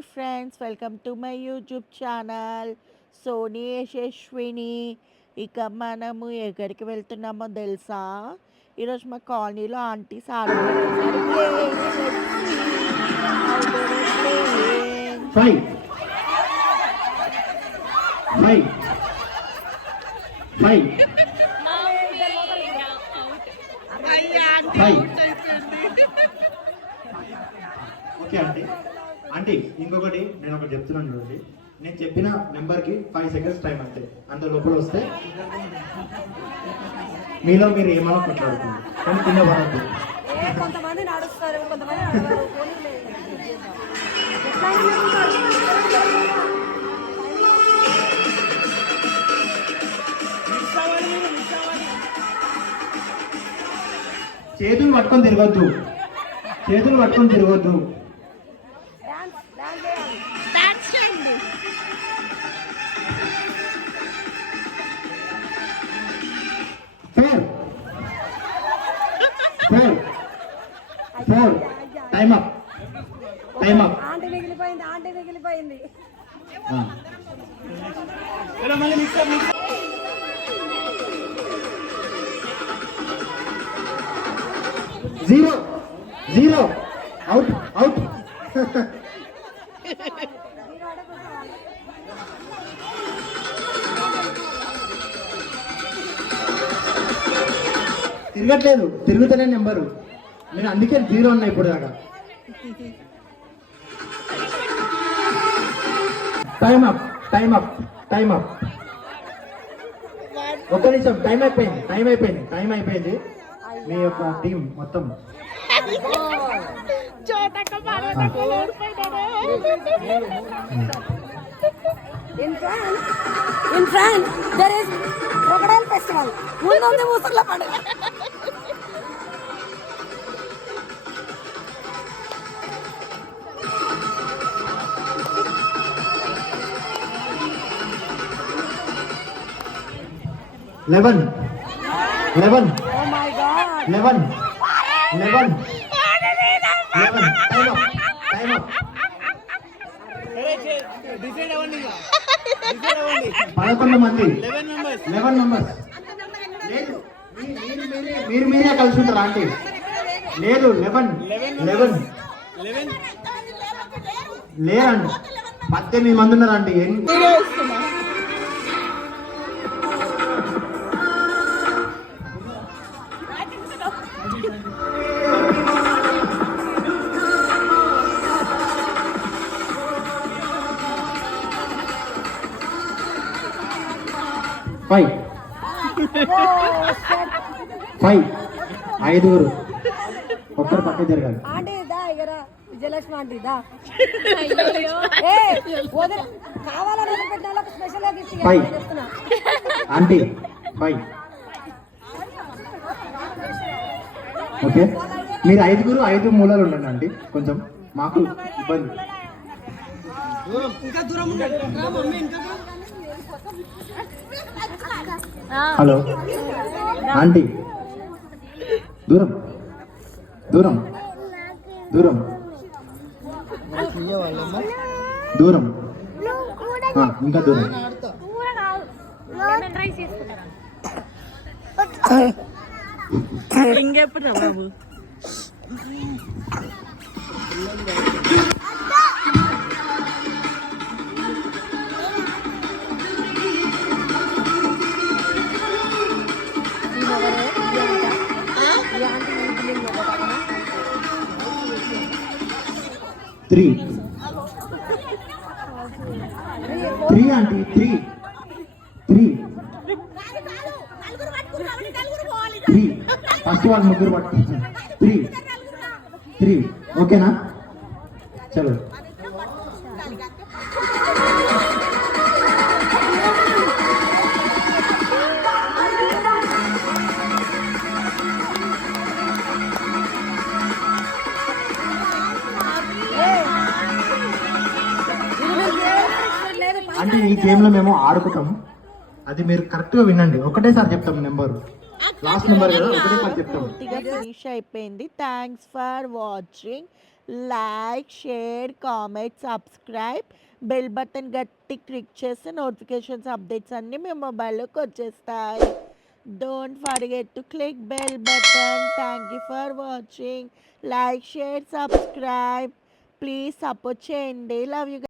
Hi friends, welcome to my YouTube channel Soni Yashaswini. ఇక మనము ఎక్కడికి వెళ్తున్నామో తెలుసా? ఈరోజు మా కాలనీలో ఆంటీస్ ఆడుకుంటున్నారు. ఓకే ఆంటీ ఇంకొకటి నేను ఒకటి చెప్తున్నాను చూడండి. నేను చెప్పిన నెంబర్కి 5 సెకండ్స్ టైం అంతే. అంత లోపల వస్తే మీలో మీరు ఏమైనా కొట్లాడుతుంది కానీ కింద పడద్దు. కొంతమంది నడుస్తారు, కొంతమంది చేతులు పట్టుకొని తిరగద్దు, చేతులు పట్టుకొని తిరగద్దు. 4 టైమ్ అప్. ఆంటీ మిగిలిపోయింది. 0 అవుట్. తిరగట్లేదు, తిరుగుతలే నెంబరు. నేను అందుకే 0 అన్నా ఇప్పుడు దాకా. Time up. ఒక్క నిమిషం, టైం అయిపోయింది. మీ యొక్క టీం మొత్తం In France, there is crocodile festival. ముందు ముసళ్ళ పండుగ. Eleven. Oh my God. 11. Time up. 11 మంది. 11 మెంబర్స్. లేదు, మీరు మీరే కలిసి ఉంటారా ఆంటీ? లేదు, 11 లేరండి. 18 మంది ఉన్నారండి. ఫైవ్ 5 ఒక్కరు పక్క జరగాలి. ఆంటీ దా ఇగరా, విజయలక్ష్మి ఆంటీ దా. కావాలని పెట్టిన వాళ్ళకి స్పెషల్ గా గిఫ్ట్ చెప్తున్నా. ఆంటీ 5. ఓకే, మీరు 5 మూలలు ఉండండి ఆంటీ. కొంచెం మాకు ఇబ్బంది. హలో ఆంటీ, దూరం ఇంకా దూరం. ఇంకెప్పుడు బాబు 3 ఆంటీ. 3 ఫస్ట్ వాళ్ళు ముగ్గురు పట్టుకుంటారు. 3 ఓకేనా? చలో. అంటే ఈ గేమ్ లో మేము ఆడుకుంటాం, అది మీరు కరెక్ట్ గా వినండి. ఒకటేసారి చెప్తాం నెంబరు, లాస్ట్ నెంబర్ కదా, ఒకటేసారి చెప్తాం. ఫినిష్ అయిపోయింది. Thanks for watching. Like, share, comment, subscribe, bell button గట్టి క్లిక్ చేస్తే నోటిఫికేషన్స్ అప్డేట్స్ అన్నీ మీ మొబైల్లోకి వచ్చేస్తాయి. Don't forget to click bell button. Thank you for watching. Like, share, subscribe. Please support చేయండి. Love you.